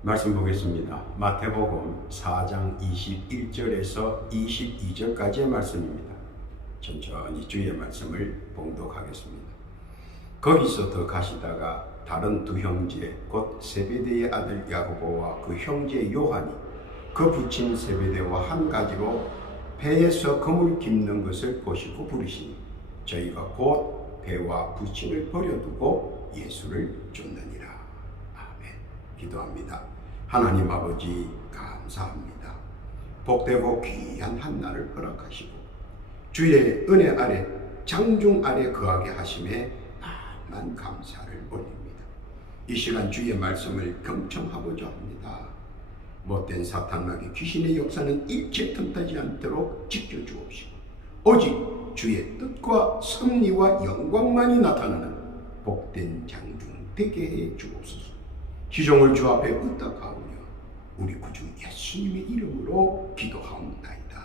말씀 보겠습니다. 마태복음 4장 21절에서 22절까지의 말씀입니다. 천천히 주의 말씀을 봉독하겠습니다. 거기서 더 가시다가 다른 두 형제 곧 세베대의 아들 야고보와 그 형제 요한이 그 부친 세베대와 한 가지로 배에서 그물 깁는 것을 보시고 부르시니 저희가 곧 배와 부친을 버려두고 예수를 쫓느니라. 아멘. 기도합니다. 하나님 아버지 감사합니다. 복되고 귀한 한날을 허락하시고 주의 은혜 아래 장중 아래 거하게 하심에 만만 감사를 올립니다. 이 시간 주의 말씀을 경청하고자 합니다. 못된 사탄마귀 귀신의 역사는 일체 틈타지 않도록 지켜주옵시고 오직 주의 뜻과 섭리와 영광만이 나타나는 복된 장중 되게 해 주옵소서. 기종을 주 앞에 의탁하오며 우리 구주 예수님의 이름으로 기도하옵나이다.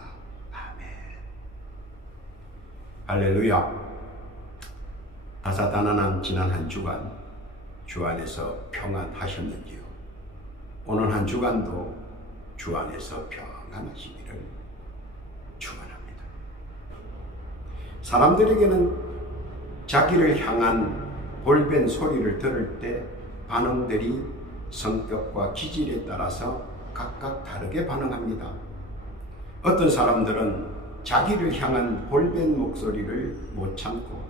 아멘. 할렐루야. 다사다난한 지난 한 주간 주 안에서 평안하셨는지요? 오늘 한 주간도 주 안에서 평안하시기를 축원합니다. 사람들에게는 자기를 향한 볼벤 소리를 들을 때 반응들이 성격과 기질에 따라서 각각 다르게 반응합니다. 어떤 사람들은 자기를 향한 볼벤 목소리를 못 참고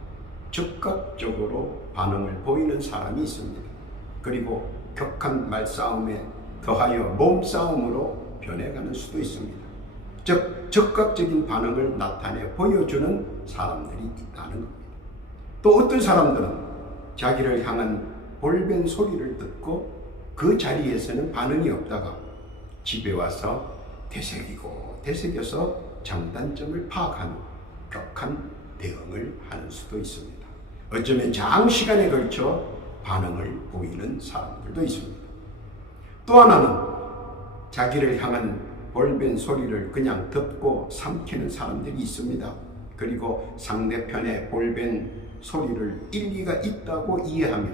즉각적으로 반응을 보이는 사람이 있습니다. 그리고 격한 말싸움에 더하여 몸싸움으로 변해가는 수도 있습니다. 즉 즉각적인 반응을 나타내 보여주는 사람들이 있다는 겁니다. 또 어떤 사람들은 자기를 향한 볼벤 소리를 듣고 그 자리에서는 반응이 없다가 집에 와서 되새겨서 장단점을 파악한 후 격한 대응을 하는 수도 있습니다. 어쩌면 장시간에 걸쳐 반응을 보이는 사람들도 있습니다. 또 하나는 자기를 향한 볼벤 소리를 그냥 듣고 삼키는 사람들이 있습니다. 그리고 상대편의 볼벤 소리를 일리가 있다고 이해하며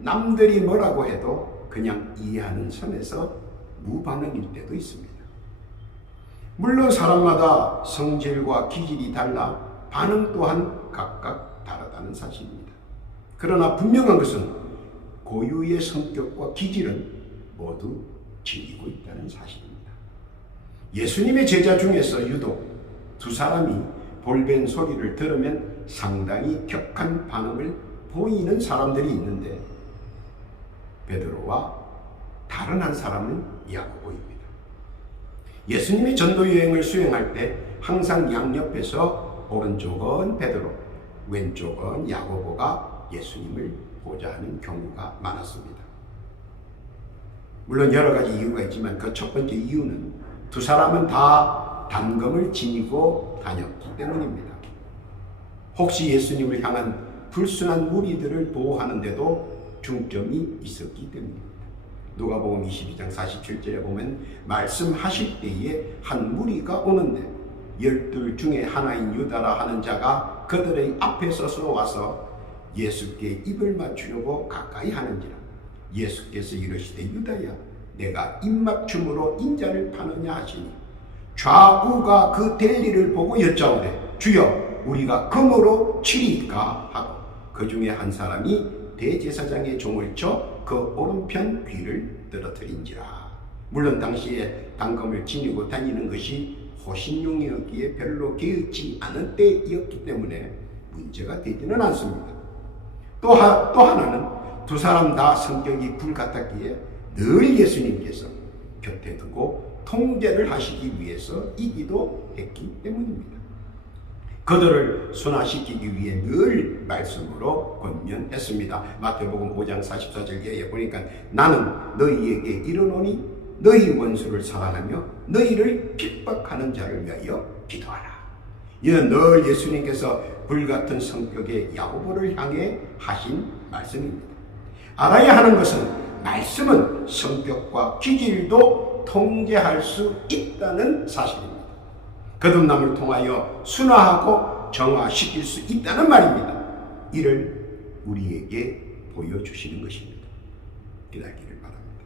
남들이 뭐라고 해도 그냥 이해하는 선에서 무반응일 때도 있습니다. 물론 사람마다 성질과 기질이 달라 반응 또한 각각 다르다는 사실입니다. 그러나 분명한 것은 고유의 성격과 기질은 모두 지니고 있다는 사실입니다. 예수님의 제자 중에서 유독 두 사람이 볼벤 소리를 들으면 상당히 격한 반응을 보이는 사람들이 있는데 베드로와 다른 한 사람은 야고보입니다. 예수님이 전도 여행을 수행할 때 항상 양옆에서 오른쪽은 베드로, 왼쪽은 야고보가 예수님을 보좌하는 경우가 많았습니다. 물론 여러 가지 이유가 있지만 그 첫 번째 이유는 두 사람은 다 단검을 지니고 다녔기 때문입니다. 혹시 예수님을 향한 불순한 무리들을 보호하는데도 중점이 있었기 때문입니다. 누가복음 22장 47절에 보면 말씀하실 때에 한 무리가 오는데 12 중에 하나인 유다라 하는 자가 그들의 앞에 서서 와서 예수께 입을 맞추려고 가까이 하는지라 예수께서 이르시되 유다야 내가 입맞춤으로 인자를 파느냐 하시니 좌우가 그 델리를 보고 여짜오되 주여 우리가 금으로 치리까 하고 그 중에 한 사람이 대제사장의 종을 쳐 그 오른편 귀를 떨어뜨린지라. 물론 당시에 단검을 지니고 다니는 것이 호신용이었기에 별로 개의치 않은 때였기 때문에 문제가 되지는 않습니다. 또 하나는 두 사람 다 성격이 불같았기에 늘 예수님께서 곁에 두고 통제를 하시기 위해서 이기도 했기 때문입니다. 그들을 순화시키기 위해 늘 말씀으로 권면했습니다. 마태복음 5장 44절에 보니까 나는 너희에게 이르노니 너희 원수를 사랑하며 너희를 핍박하는 자를 위하여 기도하라. 이는 늘 예수님께서 불같은 성격의 야고보를 향해 하신 말씀입니다. 알아야 하는 것은 말씀은 성격과 기질도 통제할 수 있다는 사실입니다. 거듭남을 통하여 순화하고 정화시킬 수 있다는 말입니다. 이를 우리에게 보여주시는 것입니다. 기다리기를 바랍니다.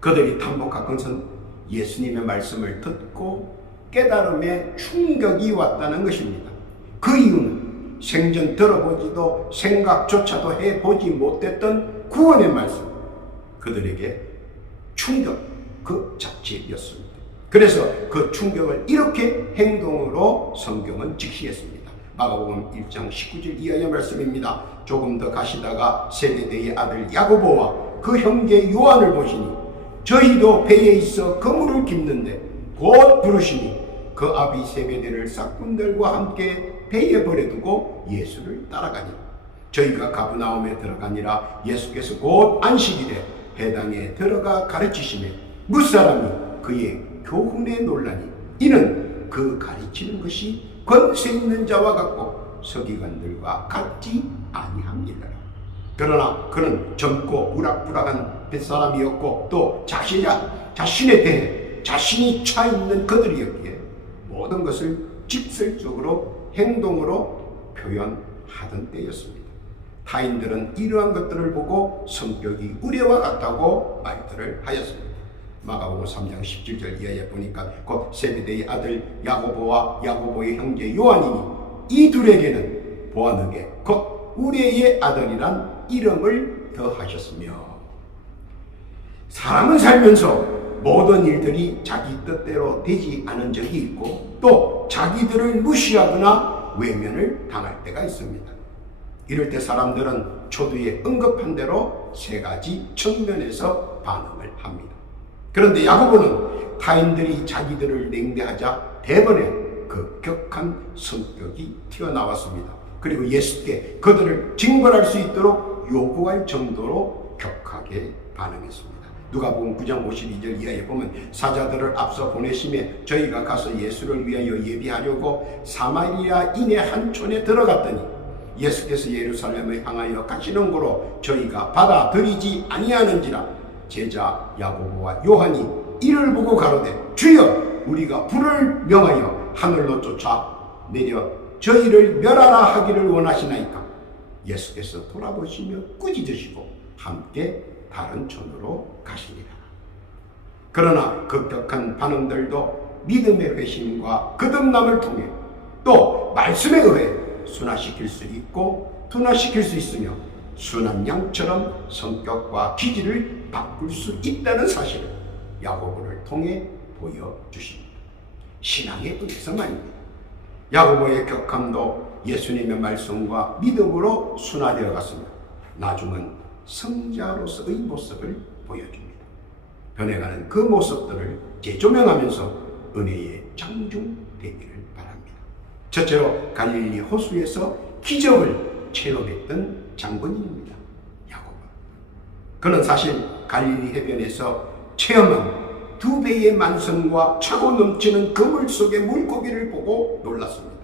그들이 탐복한 것은 예수님의 말씀을 듣고 깨달음에 충격이 왔다는 것입니다. 그 이유는 생전 들어보지도 생각조차도 해보지 못했던 구원의 말씀, 그들에게 충격 그 자체였습니다. 그래서 그 충격을 이렇게 행동으로 성경은 직시했습니다. 마가복음 1장 19절 이하의 말씀입니다. 조금 더 가시다가 세베대의 아들 야고보와 그 형제 요한을 보시니 저희도 배에 있어 그물을 깁는데 곧 부르시니 그 아비 세베대를 싹군들과 함께 배에 버려두고 예수를 따라가니라. 저희가 가브나움에 들어가니라. 예수께서 곧 안식일에 회당에 들어가 가르치시며 무사람이 그의 교훈에 놀라니 이는 그 가르치는 것이 권세 있는 자와 같고 서기관들과 같지 아니함이라. 그러나 그는 젊고 우락부락한 뱃사람이었고 또 자신에 대해 자신이 차 있는 그들이었기에 모든 것을 직설적으로 행동으로 표현하던 때였습니다. 타인들은 이러한 것들을 보고 성격이 우레와 같다고 말들을 하였습니다. 마가복음 3장 17절 이하에 보니까 곧 세베대의 아들 야고보와 야고보의 형제 요한이니 이 둘에게는 보아느게 곧 우레의 아들이란 이름을 더하셨으며, 사람은 살면서 모든 일들이 자기 뜻대로 되지 않은 적이 있고 또 자기들을 무시하거나 외면을 당할 때가 있습니다. 이럴 때 사람들은 초두에 언급한 대로 세 가지 측면에서 반응을 합니다. 그런데 야고보는 타인들이 자기들을 냉대하자 대번에 급격한 성격이 튀어나왔습니다. 그리고 예수께 그들을 징벌할 수 있도록 요구할 정도로 격하게 반응했습니다. 누가복음 9장 52절 이하에 보면 사자들을 앞서 보내시며 저희가 가서 예수를 위하여 예비하려고 사마리아 인의 한 촌에 들어갔더니 예수께서 예루살렘을 향하여 가시는 고로 저희가 받아들이지 아니하는지라. 제자 야고보와 요한이 이를 보고 가로되 주여 우리가 불을 명하여 하늘로 쫓아 내려 저희를 멸하라 하기를 원하시나이까. 예수께서 돌아보시며 꾸짖으시고 함께 다른 촌으로 가시니라. 그러나 급격한 반응들도 믿음의 회심과 거듭남을 통해 또 말씀에 의해 순화시킬 수 있고 둔화시킬 수 있으며 순한 양처럼 성격과 기질을 바꿀 수 있다는 사실을 야고보를 통해 보여주십니다. 신앙의 은혜서만입니다. 야고보의 격함도 예수님의 말씀과 믿음으로 순화되어 갔습니다. 나중은 성자로서의 모습을 보여줍니다. 변해가는 그 모습들을 재조명하면서 은혜의 장중되기를 바랍니다. 첫째로 갈릴리 호수에서 기적을 체험했던 장본인입니다. 야고보. 그는 사실 갈릴리 해변에서 체험한 2배의 만성과 차고 넘치는 그물 속의 물고기를 보고 놀랐습니다.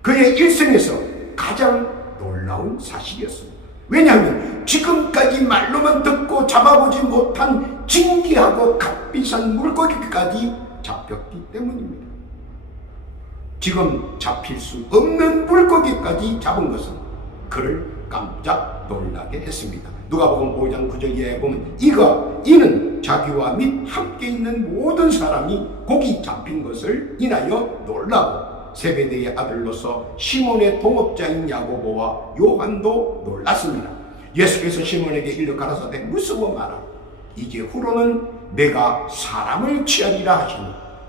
그의 일생에서 가장 놀라운 사실이었습니다. 왜냐하면 지금까지 말로만 듣고 잡아보지 못한 진귀하고 값비싼 물고기까지 잡혔기 때문입니다. 지금 잡힐 수 없는 물고기까지 잡은 것은 그를 깜짝 놀라게 했습니다. 누가복음 5장 9절 이하에 보면 이는 자기와 및 함께 있는 모든 사람이 고기 잡힌 것을 인하여 놀라고 세베대의 아들로서 시몬의 동업자인 야고보와 요한도 놀랐습니다. 예수께서 시몬에게 일러 가라사대 무서워 마라. 이제 후로는 내가 사람을 취하리라 하시니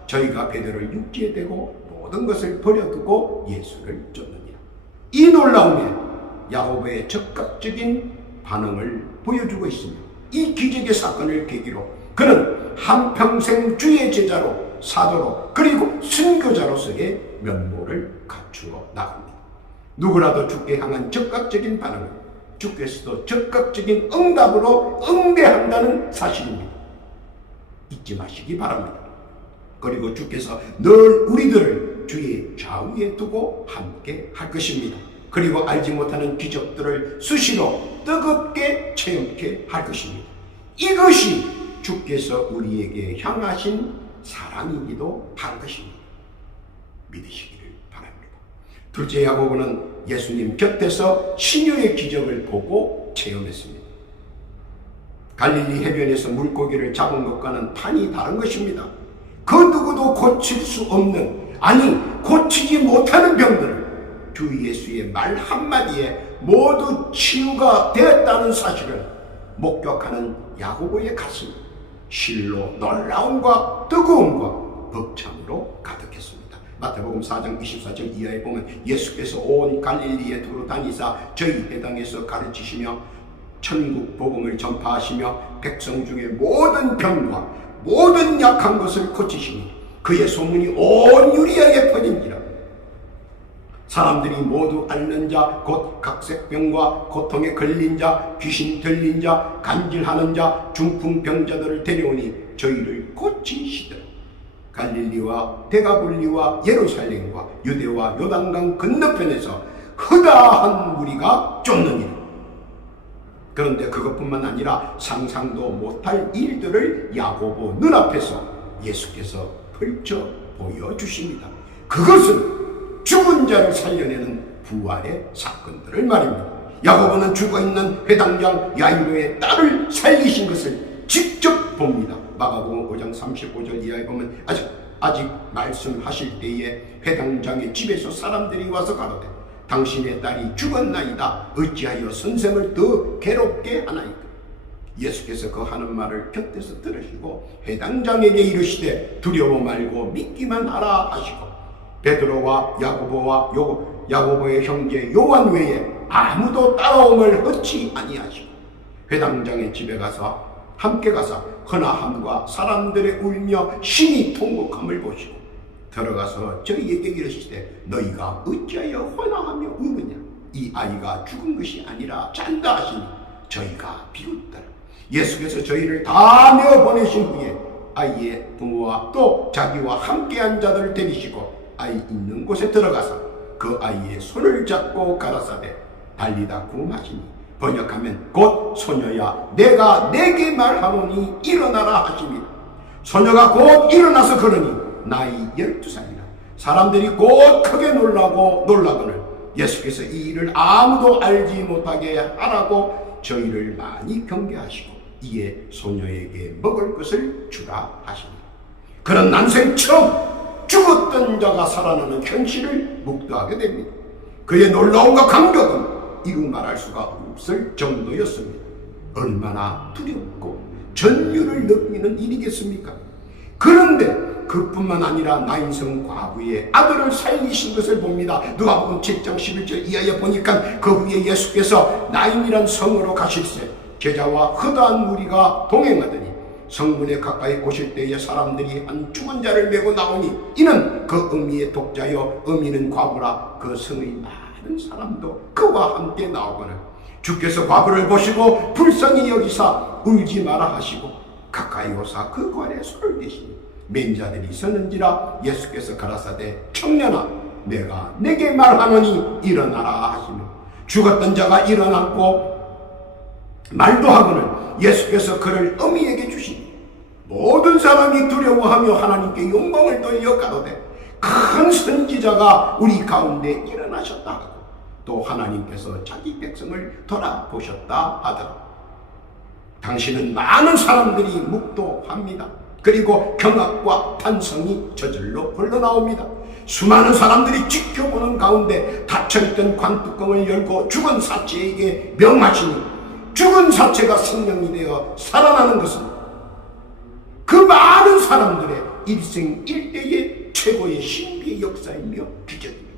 저희가 베드로를 육지에 대고 모든 것을 버려두고 예수를 쫓느니라. 이 놀라움에 야고보의 적극적인 반응을 보여주고 있으며 이 기적의 사건을 계기로 그는 한평생 주의 제자로 사도로 그리고 순교자로서의 면모를 갖추어 나갑니다. 누구라도 주께 향한 적극적인 반응은 주께서도 적극적인 응답으로 응대한다는 사실입니다. 잊지 마시기 바랍니다. 그리고 주께서 늘 우리들을 주의 좌우에 두고 함께 할 것입니다. 그리고 알지 못하는 기적들을 수시로 뜨겁게 체험케 할 것입니다. 이것이 주께서 우리에게 향하신 사랑이기도 한 것입니다. 믿으시기를 바랍니다. 둘째, 야고보는 예수님 곁에서 신유의 기적을 보고 체험했습니다. 갈릴리 해변에서 물고기를 잡은 것과는 판이 다른 것입니다. 그 누구도 고칠 수 없는, 아니 고치지 못하는 병들을 주 예수의 말 한마디에 모두 치유가 되었다는 사실을 목격하는 야고보의 가슴, 실로 놀라움과 뜨거움과 벅참으로 가득했습니다. 마태복음 4장 24절 이하에 보면 예수께서 온 갈릴리에 두루 다니사 저희 회당에서 가르치시며 천국 복음을 전파하시며 백성 중에 모든 병과 모든 약한 것을 고치시니 그의 소문이 온 유리아에 퍼진지라. 사람들이 모두 앓는 자, 곧 각색병과 고통에 걸린 자, 귀신 들린 자, 간질하는 자, 중풍병자들을 데려오니 저희를 고치시더라. 갈릴리와 데가볼리와 예루살렘과 유대와 요단강 건너편에서 허다한 무리가 쫓느니라. 그런데 그것뿐만 아니라 상상도 못할 일들을 야고보 눈앞에서 예수께서 펼쳐 보여주십니다. 그것은 죽은 자를 살려내는 부활의 사건들을 말입니다. 야고보는 죽어있는 회당장 야이로의 딸을 살리신 것을 직접 봅니다. 마가복음 5장 35절 이하에 보면 아직 말씀하실 때에 회당장의 집에서 사람들이 와서 가로되 당신의 딸이 죽었나이다. 어찌하여 선생을 더 괴롭게 하나이까. 예수께서 그 하는 말을 곁에서 들으시고 회당장에게 이르시되 두려워 말고 믿기만 하라 하시고 베드로와 야고보와 야고보의 형제 요한 외에 아무도 따라옴을 허치 아니하시고 회당장의 집에 가서 함께 가서 헌화함과 사람들의 울며 심히 통곡함을 보시고 들어가서 저희에게 이르시되 너희가 어찌하여 헌화하며 우느냐. 이 아이가 죽은 것이 아니라 잔다 하시니 저희가 비웃더라. 예수께서 저희를 다 메어 보내신 후에 아이의 부모와 또 자기와 함께한 자들을 데리시고 아이 있는 곳에 들어가서 그 아이의 손을 잡고 가라사대 달리다 쿰 하시니 번역하면 곧 소녀야 내가 내게 말하노니 일어나라 하시니 소녀가 곧 일어나서 걸으니 나이 12살이라. 사람들이 곧 크게 놀라거늘 예수께서 이 일을 아무도 알지 못하게 하라고 저희를 많이 경계하시고 이에 소녀에게 먹을 것을 주라 하시니 그런 난생 처음 죽었던 자가 살아나는 현실을 묵도하게 됩니다. 그의 놀라움과 감격은 이루 말할 수가 없을 정도였습니다. 얼마나 두렵고 전율을 느끼는 일이겠습니까? 그런데 그뿐만 아니라 나인성 과부의 아들을 살리신 것을 봅니다. 누가복음 7장 11절 이하에 보니까 그 후에 예수께서 나인이란 성으로 가실새 제자와 허다한 무리가 동행하더니 성문에 가까이 오실 때에 사람들이 한 죽은 자를 메고 나오니 이는 그 어미의 독자여 어미는 과부라. 그 성의 많은 사람도 그와 함께 나오거늘 주께서 과부를 보시고 불쌍히 여기사 울지 마라 하시고 가까이 오사 그 관에 손을 대시니 맨자들이 서는지라. 예수께서 가라사대 청년아 내가 내게 말하노니 일어나라 하시며 죽었던 자가 일어났고 말도 하거늘 예수께서 그를 어미에게 주시니 모든 사람이 두려워하며 하나님께 영광을 돌려 가로되 큰 선지자가 우리 가운데 일어나셨다 하고 또 하나님께서 자기 백성을 돌아보셨다 하더라. 당신은 많은 사람들이 묵도합니다. 그리고 경악과 탄성이 저절로 흘러나옵니다. 수많은 사람들이 지켜보는 가운데 닫혀있던 관뚜껑을 열고 죽은 사체에게 명하시니 죽은 사체가 생명이 되어 살아나는 것은 그 많은 사람들의 일생일대의 최고의 신비의 역사이며 기적입니다.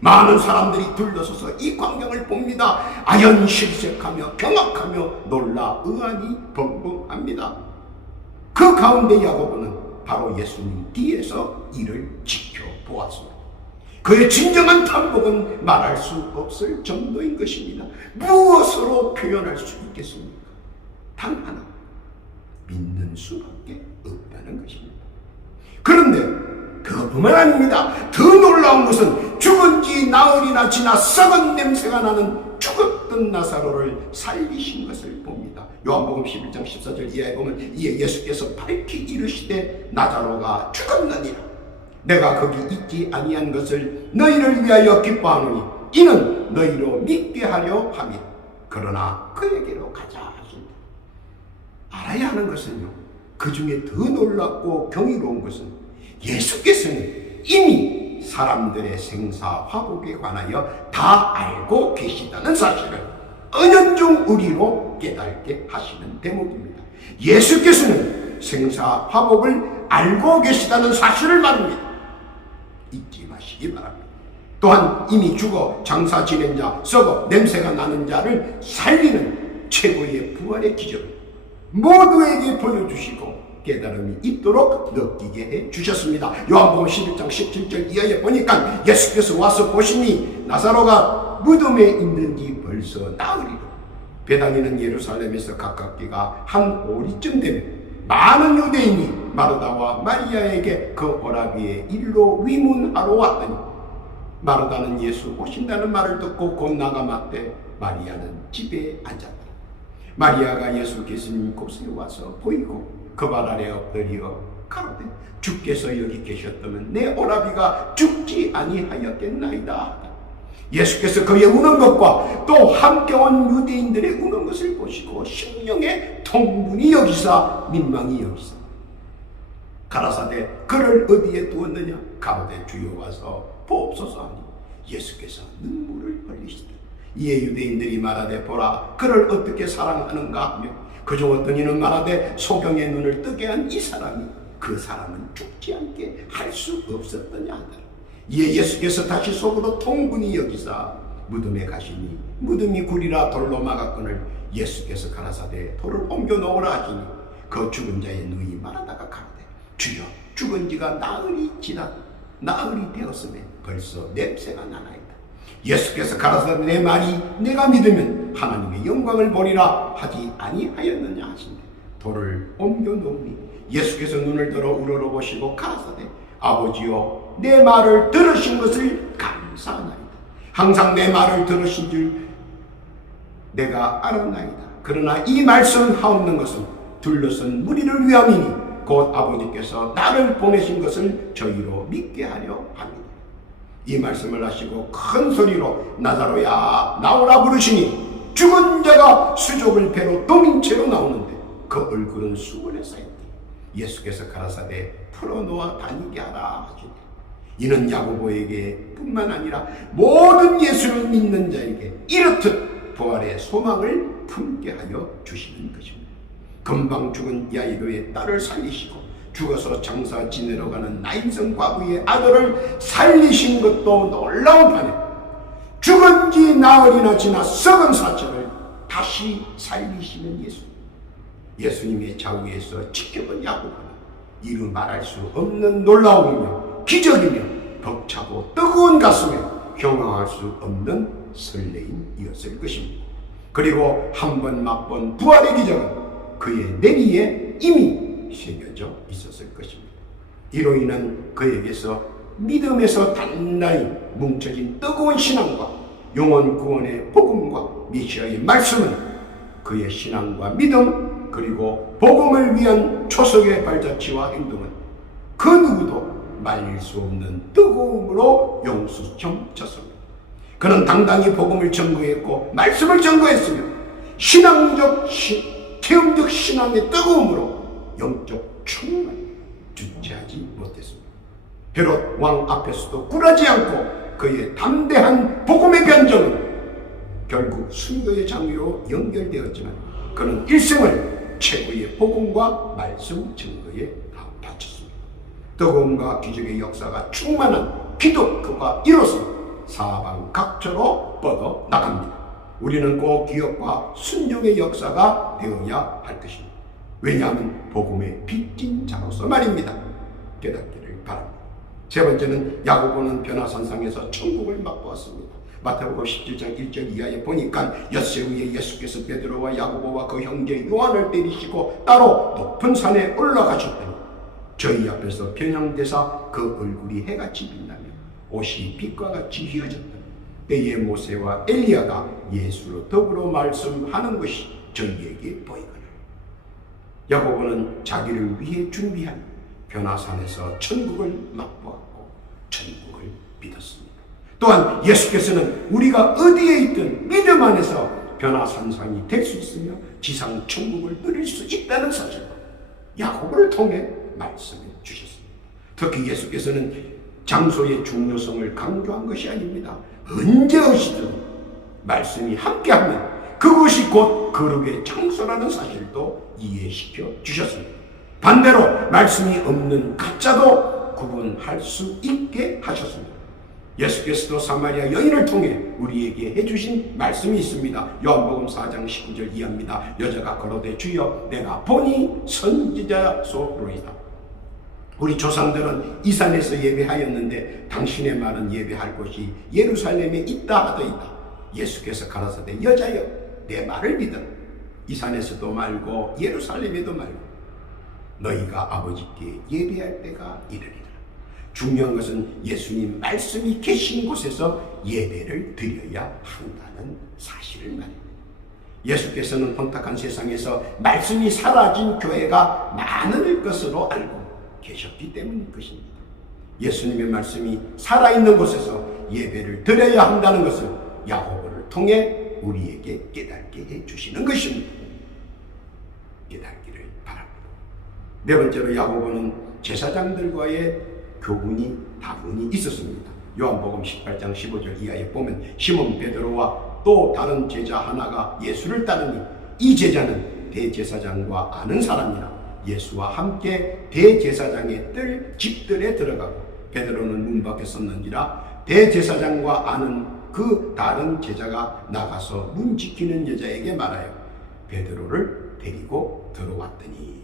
많은 사람들이 둘러서서 이 광경을 봅니다. 아연실색하며 경악하며 놀라 의안이 벙벙합니다. 그 가운데 야고보는 바로 예수님 뒤에서 이를 지켜보았습니다. 그의 진정한 탐복은 말할 수 없을 정도인 것입니다. 무엇으로 표현할 수 있겠습니까? 단 하나, 믿는 수밖에 없다는 것입니다. 그런데 그것뿐만 아닙니다. 더 놀라운 것은 죽은 지 나흘이나 지나 썩은 냄새가 나는 죽었던 나사로를 살리신 것을 봅니다. 요한복음 11장 14절 이하에 보면 이에 예수께서 밝히 이르시되 나사로가 죽었느니라. 내가 거기 있지 아니한 것을 너희를 위하여 기뻐하노니 이는 너희로 믿게 하려 함이라. 그러나 그에게로 가자 하신다. 알아야 하는 것은요, 그 중에 더 놀랍고 경이로운 것은 예수께서는 이미 사람들의 생사화복에 관하여 다 알고 계시다는 사실을 은연중 우리로 깨닫게 하시는 대목입니다. 예수께서는 생사화복을 알고 계시다는 사실을 말합니다. 잊지 마시기 바랍니다. 또한 이미 죽어 장사 지낸 자, 썩어 냄새가 나는 자를 살리는 최고의 부활의 기적을 모두에게 보여주시고 깨달음이 있도록 느끼게 해 주셨습니다. 요한복음 11장 17절 이하에 보니까 예수께서 와서 보시니 나사로가 무덤에 있는지 벌써 나흘이로 베다니는 예루살렘에서 가깝기가 한 오리쯤 되면 많은 유대인이 마르다와 마리아에게 그 오라비의 일로 위문하러 왔더니 마르다는 예수 오신다는 말을 듣고 곧 나가 맞되 마리아는 집에 앉았다. 마리아가 예수 계신 곳에 와서 보이고 그 발 아래 엎드려 가로되 주께서 여기 계셨다면 내 오라비가 죽지 아니하였겠나이다 하다. 예수께서 그의 우는 것과 또 함께 온 유대인들의 우는 것을 보시고 심령의 통분이 여기사 민망히 여기사 가라사대 그를 어디에 두었느냐 가로되 주여 와서 보옵소서 하니 예수께서 눈물을 흘리시다. 이에 유대인들이 말하되 보라 그를 어떻게 사랑하는가 하며 그중 어떤 이는 말하되 소경의 눈을 뜨게 한 이 사람이 그 사람은 죽지 않게 할 수 없었더냐 하더라. 이에 예수께서 다시 속으로 통분히 여기사 무덤에 가시니 무덤이 구리라 돌로 막았거늘 예수께서 가라사대 돌을 옮겨 놓으라 하시니 그 죽은 자의 누이 말하다가 가로되 주여 죽은 지가 나흘이 되었으면 벌써 냄새가 나나이다. 예수께서 가라사대 내 말이 내가 믿으면 하나님의 영광을 보리라 하지 아니하였느냐 하신대 돌을 옮겨 놓으니 예수께서 눈을 들어 우러러보시고 가라사대 아버지여 내 말을 들으신 것을 감사하나이다. 항상 내 말을 들으신 줄 내가 알았나이다. 그러나 이 말씀하옵는 것은 둘러선 무리를 위함이니 곧 아버지께서 나를 보내신 것을 저희로 믿게 하려 합니다. 이 말씀을 하시고 큰 소리로 나사로야 나오라 부르시니 죽은 자가 수족을 배로 동인 채로 나오는데 그 얼굴은 수건에 쌓였다. 예수께서 가라사대 풀어놓아 다니게 하라 하시니 이는 야고보에게 뿐만 아니라 모든 예수를 믿는 자에게 이렇듯 부활의 소망을 품게 하여 주시는 것입니다. 금방 죽은 야이로의 딸을 살리시고 죽어서 장사 지내러 가는 나인성 과부의 아들을 살리신 것도 놀라운 판에 죽은 지 나흘이나 지나 썩은 사체를 다시 살리시는 예수님의 좌우에서 지켜본 야고보는 이루 말할 수 없는 놀라움이며 기적이며 벅차고 뜨거운 가슴에 경황할 수 없는 설레임이었을 것입니다. 그리고 한 번 맛본 부활의 기적은 그의 내리에 이미 새겨져 있었을 것입니다. 이로 인한 그에게서 믿음에서 단단히 뭉쳐진 뜨거운 신앙과 영원 구원의 복음과 메시아의 말씀은 그의 신앙과 믿음 그리고 복음을 위한 초석의 발자취와 행동은 그 누구도 말릴 수 없는 뜨거움으로 용수점쳤습니다. 그는 당당히 복음을 전거했고 말씀을 전거했으며 체험적 신앙의 뜨거움으로 영적 충만을 주체하지 못했습니다. 헤롯 왕 앞에서도 굴하지 않고 그의 담대한 복음의 변정은 결국 순교의 장미로 연결되었지만 그는 일생을 최고의 복음과 말씀 증거에 바쳤습니다. 뜨거움과 기적의 역사가 충만한 기독교가 이로써 사방 각처로 뻗어 나갑니다. 우리는 꼭 기업과 순종의 역사가 되어야 할 것입니다. 왜냐하면 복음의 빚진 자로서 말입니다. 깨닫기를 바랍니다. 세 번째는 야고보는 변화산상에서 천국을 맛보았습니다. 마태복음 17장 1절 이하에 보니까 엿새 후에 예수께서 베드로와 야고보와 그 형제 요한을 때리시고 따로 높은 산에 올라가셨더니 저희 앞에서 변형되사 그 얼굴이 해같이 빛나며 옷이 빛과 같이 휘어졌더니 때에 모세와 엘리야가 예수로 더불어 말씀하는 것이 저희에게 보이거늘 야고보는 자기를 위해 준비한 변화산에서 천국을 맛보았고 천국을 믿었습니다. 또한 예수께서는 우리가 어디에 있든 믿음 안에서 변화산상이 될 수 있으며 지상 천국을 누릴 수 있다는 사실을 야고보를 통해 말씀해 주셨습니다. 특히 예수께서는 장소의 중요성을 강조한 것이 아닙니다. 언제 오시든 말씀이 함께하면 그것이 곧 거룩의 장소라는 사실도 이해시켜 주셨습니다. 반대로 말씀이 없는 가짜도 구분할 수 있게 하셨습니다. 예수께서도 사마리아 여인을 통해 우리에게 해주신 말씀이 있습니다. 요한복음 4장 19절 이하입니다. 여자가 걸어대 주여 내가 보니 선지자소로이다. 우리 조상들은 이 산에서 예배하였는데 당신의 말은 예배할 곳이 예루살렘에 있다 하더이다. 예수께서 가라사대 여자여 내 말을 믿어라. 이 산에서도 말고 예루살렘에도 말고 너희가 아버지께 예배할 때가 이르리라. 중요한 것은 예수님 말씀이 계신 곳에서 예배를 드려야 한다는 사실을 말입니다. 예수께서는 혼탁한 세상에서 말씀이 사라진 교회가 많을 것으로 알고 계셨기 때문인 것입니다. 예수님의 말씀이 살아있는 곳에서 예배를 드려야 한다는 것을 야고보를 통해 우리에게 깨닫게 해주시는 것입니다. 깨닫기를 바랍니다. 네 번째로 야고보는 제사장들과의 다분이 있었습니다. 요한복음 18장 15절 이하에 보면 시몬 베드로와 또 다른 제자 하나가 예수를 따르니 이 제자는 대제사장과 아는 사람이라 예수와 함께 대제사장의 집들에 들어가고 베드로는 문 밖에 섰는지라 대제사장과 아는 그 다른 제자가 나가서 문 지키는 여자에게 말하여 베드로를 데리고 들어왔더니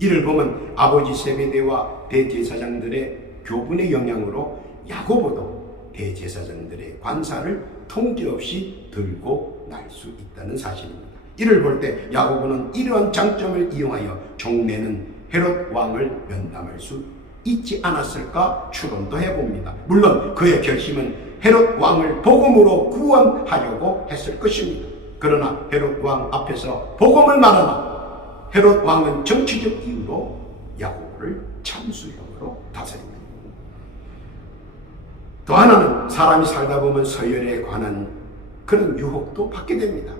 이를 보면 아버지 세베대와 대제사장들의 교분의 영향으로 야고보도 대제사장들의 관사를 통제 없이 들고 날 수 있다는 사실입니다. 이를 볼 때 야고보는 이러한 장점을 이용하여 종래는 헤롯 왕을 면담할 수 있지 않았을까 추론도 해봅니다. 물론 그의 결심은 헤롯 왕을 복음으로 구원하려고 했을 것입니다. 그러나 헤롯 왕 앞에서 복음을 말하나 헤롯 왕은 정치적 이유로 야고보를 참수형으로 다스립니다. 또 하나는 사람이 살다 보면 서열에 관한 그런 유혹도 받게 됩니다.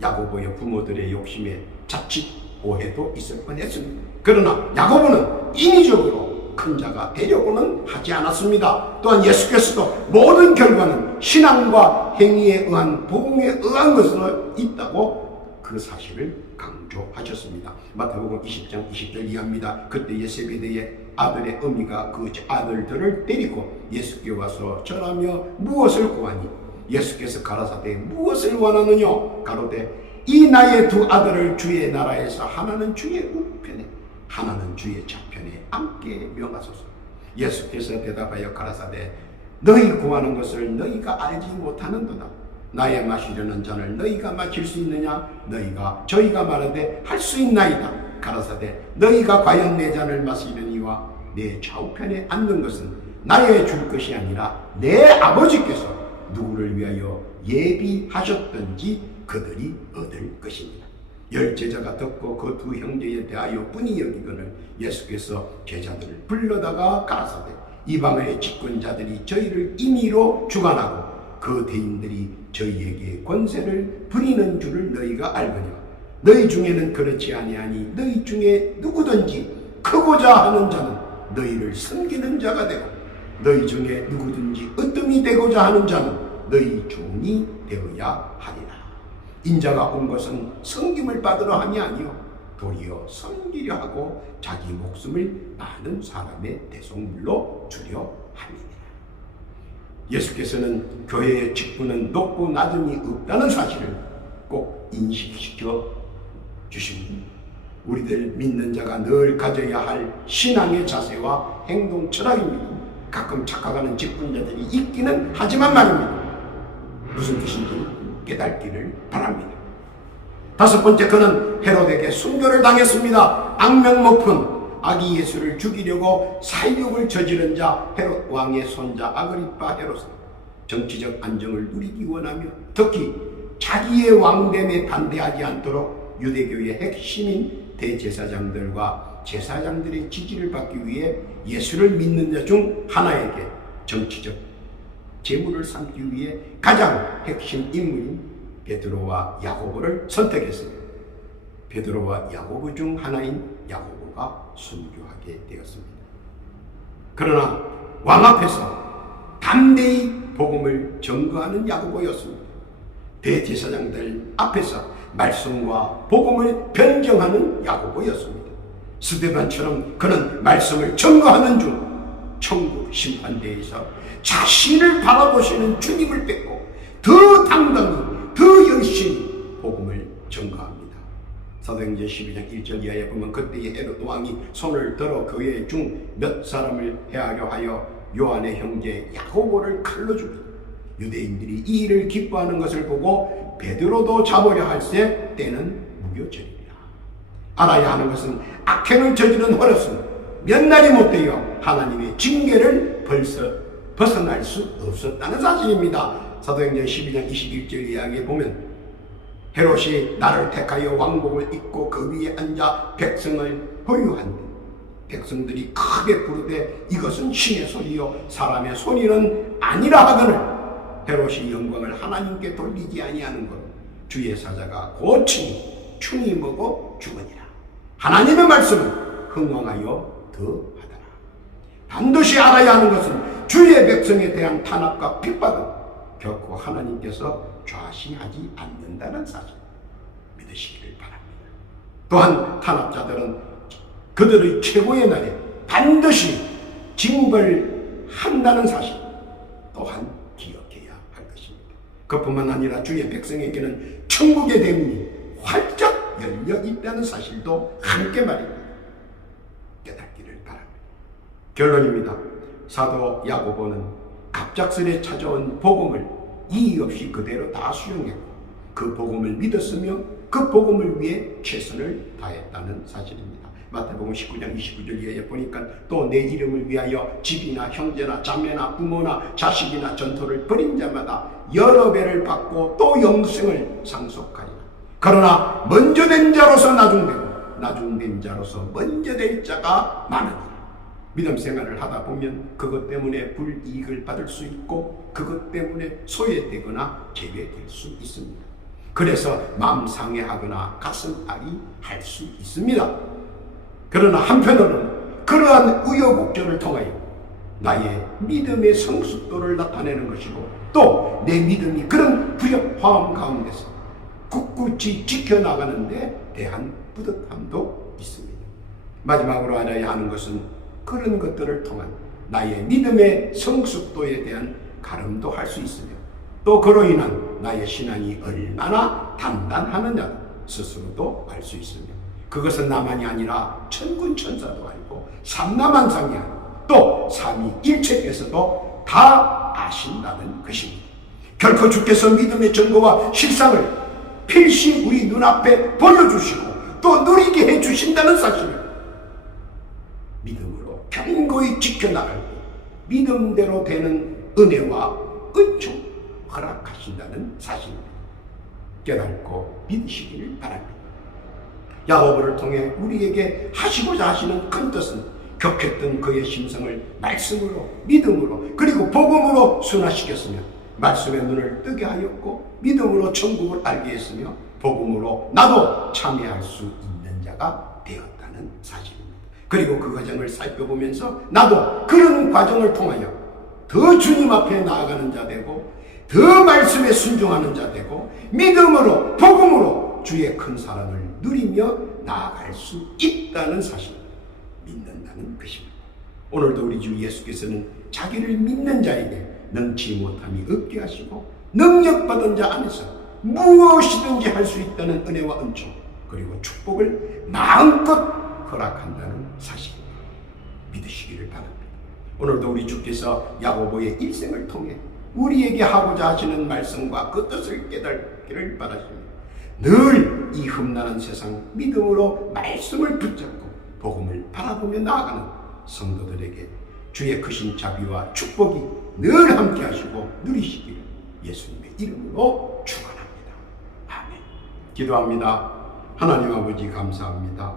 야고보의 부모들의 욕심에 자칫 오해도 있을 뻔했습니다. 그러나 야고보는 인위적으로 큰 자가 되려고는 하지 않았습니다. 또한 예수께서도 모든 결과는 신앙과 행위에 의한 복음에 의한 것으로 있다고 그 사실을 강조하셨습니다. 마태복음 20장 20절 이하입니다. 그때 세베대의 아들의 어미가 그 아들들을 데리고 예수께 와서 절하며 무엇을 구하니 예수께서 가라사대 무엇을 원하느냐 가로되 이 나의 두 아들을 주의 나라에서 하나는 주의 우편에 하나는 주의 좌편에 앉게 명하소서. 예수께서 대답하여 가라사대 너희 구하는 것을 너희가 알지 못하는도다. 나의 마시려는 잔을 너희가 마실 수 있느냐 저희가 말하되 할 수 있나이다. 가라사대 너희가 과연 내 잔을 마시려니와 내 좌우편에 앉는 것은 나의 줄 것이 아니라 내 아버지께서 누구를 위하여 예비하셨던지 그들이 얻을 것입니다. 열 제자가 듣고 그 두 형제에 대하여 분이 여기거늘 예수께서 제자들을 불러다가 가라사대 이방의 집권자들이 저희를 임의로 주관하고 그 대인들이 저희에게 권세를 부리는 줄을 너희가 알거냐. 너희 중에는 그렇지 아니하니 너희 중에 누구든지 크고자 하는 자는 너희를 섬기는 자가 되고 너희 중에 누구든지 으뜸이 되고자 하는 자는 너희 종이 되어야 하리라. 인자가 온 것은 섬김을 받으러 함이 아니요 도리어 섬기려 하고 자기 목숨을 많은 사람의 대속물로 주려 함이니라. 예수께서는 교회의 직분은 높고 낮음이 없다는 사실을 꼭 인식시켜 주십니다. 우리들 믿는 자가 늘 가져야 할 신앙의 자세와 행동 철학입니다. 가끔 착각하는 직분자들이 있기는 하지만 말입니다. 무슨 뜻인지 깨닫기를 바랍니다. 다섯 번째, 그는 헤롯에게 순교를 당했습니다. 악명 높은 아기 예수를 죽이려고 살육을 저지른 자 헤롯 왕의 손자 아그리파 헤롯은 정치적 안정을 누리기 원하며 특히 자기의 왕됨에 반대하지 않도록 유대교의 핵심인 대제사장들과 제사장들의 지지를 받기 위해 예수를 믿는 자 중 하나에게 정치적 재물을 삼기 위해 가장 핵심 인물인 베드로와 야고보를 선택했습니다. 베드로와 야고보 중 하나인 야고보가 순교하게 되었습니다. 그러나 왕 앞에서 담대히 복음을 전거하는 야고보였습니다. 대제사장들 앞에서 말씀과 복음을 변경하는 야고보였습니다. 스데반처럼 그는 말씀을 전거하는 중 천국 심판대에서 자신을 바라보시는 주님을 뵙고 더 당당히 더 열심히 복음을 전거합니다. 사도행전 12장 1절 이하에 보면 그때의 헤롯 왕이 손을 들어 그의 중 몇 사람을 해하려 하여 요한의 형제 야고보를 칼로 죽이고 유대인들이 이 일을 기뻐하는 것을 보고 베드로도 잡으려 할세 때는 무교절이라. 알아야 하는 것은 악행을 저지른 어렸으면 몇 날이 못되어 하나님의 징계를 벗어날 수 없었다는 사실입니다. 사도행전 12장 21절 이야기에 보면 헤롯이 나를 택하여 왕복을 입고 그 위에 앉아 백성을 보유한데 백성들이 크게 부르되 이것은 신의 소리요 사람의 소리는 아니라 하거늘 헤롯이 영광을 하나님께 돌리지 아니하는 것 주의 사자가 고침이 충이 먹어 죽으니라. 하나님의 말씀은 흥왕하여 더하더라. 반드시 알아야 하는 것은 주의 백성에 대한 탄압과 핍박은 결코 하나님께서 좌시하지 않는다는 사실 믿으시기를 바랍니다. 또한 탄압자들은 그들의 최고의 날에 반드시 징벌한다는 사실 또한 기억해야 할 것입니다. 그뿐만 아니라 주의 백성에게는 천국의 대문이 활짝 열려 있다는 사실도 함께 말입니다. 깨닫기를 바랍니다. 결론입니다. 사도 야고보는 갑작스레 찾아온 복음을 이의 없이 그대로 다 수용했고 그 복음을 믿었으며 그 복음을 위해 최선을 다했다는 사실입니다. 마태복음 19장 29절 이하에 보니까 또 내 이름을 위하여 집이나 형제나 자매나 부모나 자식이나 전토를 벌인 자마다 여러 배를 받고 또 영생을 상속하리라. 그러나 먼저 된 자로서 나중되고 나중된 자로서 먼저 될 자가 많으니라. 믿음 생활을 하다 보면 그것 때문에 불이익을 받을 수 있고 그것 때문에 소외되거나 제외될 수 있습니다. 그래서 마음 상해하거나 가슴 앓이 할 수 있습니다. 그러나 한편으로는 그러한 우여곡절을 통하여 나의 믿음의 성숙도를 나타내는 것이고 또 내 믿음이 그런 불협화음 가운데서 굳굳이 지켜나가는 데 대한 뿌듯함도 있습니다. 마지막으로 알아야 하는 것은 그런 것들을 통한 나의 믿음의 성숙도에 대한 가름도 할 수 있으며 또 그로 인한 나의 신앙이 얼마나 단단하느냐 스스로도 알 수 있으며 그것은 나만이 아니라 천군 천사도 알고 삼라만상이 알고 또 삼위일체께서도 다 아신다는 것입니다. 결코 주께서 믿음의 증거와 실상을 필시 우리 눈앞에 보여주시고 또 누리게 해주신다는 사실을 믿음으로 견고히 지켜나가고 믿음대로 되는 은혜와 은총 허락하신다는 사실입니다. 깨닫고 믿으시기를 바랍니다. 야고보를 통해 우리에게 하시고자 하시는 큰 뜻은 격했던 그의 심성을 말씀으로 믿음으로 그리고 복음으로 순화시켰으며 말씀의 눈을 뜨게 하였고 믿음으로 천국을 알게 했으며 복음으로 나도 참여할 수 있는 자가 되었다는 사실입니다. 그리고 그 과정을 살펴보면서 나도 그런 과정을 통하여 더 주님 앞에 나아가는 자 되고 더 말씀에 순종하는 자 되고 믿음으로 복음으로 주의 큰 사랑을 누리며 나아갈 수 있다는 사실 믿는다는 것입니다. 오늘도 우리 주 예수께서는 자기를 믿는 자에게 능치 못함이 없게 하시고 능력받은 자 안에서 무엇이든지 할 수 있다는 은혜와 은총 그리고 축복을 마음껏 허락한다는 사실입니다. 믿으시기를 바랍니다. 오늘도 우리 주께서 야고보의 일생을 통해 우리에게 하고자 하시는 말씀과 그 뜻을 깨닫기를 바라십니다. 늘 이 흠나는 세상 믿음으로 말씀을 붙잡고 복음을 바라보며 나아가는 성도들에게 주의 크신 자비와 축복이 늘 함께 하시고 누리시기를 예수님의 이름으로 축원합니다. 아멘. 기도합니다. 하나님 아버지 감사합니다.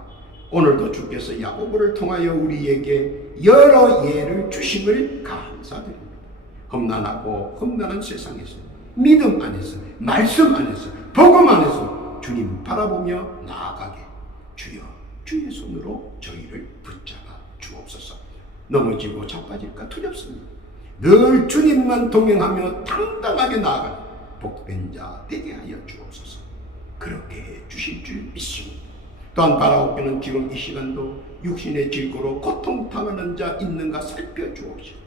오늘도 주께서 야고보를 통하여 우리에게 여러 예를 주심을 감사드립니다. 험난하고 험난한 세상에서 믿음 안에서 말씀 안에서 복음 안에서 주님 바라보며 나아가게 주여 주의 손으로 저희를 붙잡아 주옵소서. 넘어지고 자빠질까 두렵습니다. 늘 주님만 동행하며 당당하게 나아가는 복된 자 되게 하여 주옵소서. 그렇게 해 주실 줄 믿습니다. 또한 바라옵기는 지금 이 시간도 육신의 질고로 고통당하는 자 있는가 살펴주옵시고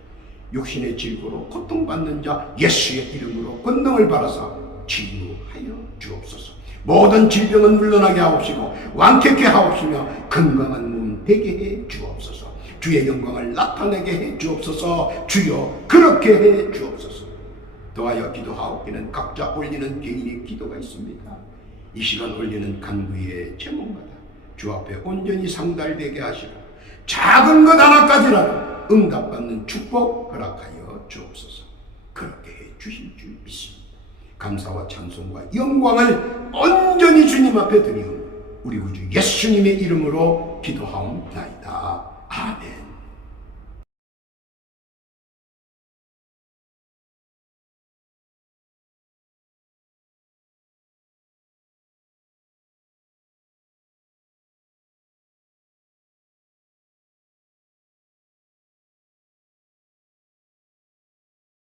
육신의 질고로 고통받는 자 예수의 이름으로 권능을 받아사 치유하여 주옵소서. 모든 질병은 물러나게 하옵시고 완쾌케 하옵시며 건강한 몸 되게 해 주옵소서. 주의 영광을 나타내게 해 주옵소서. 주여 그렇게 해 주옵소서. 더하여 기도하옵기는 각자 올리는 개인의 기도가 있습니다. 이 시간 올리는 간구의 제목마다 주 앞에 온전히 상달되게 하시고 작은 것 하나까지라도 응답받는 축복 허락하여 주옵소서. 그렇게 해 주실 줄 믿습니다. 감사와 찬송과 영광을 온전히 주님 앞에 드리옵 우리 구주 예수님의 이름으로 기도하옵나이다. 아멘.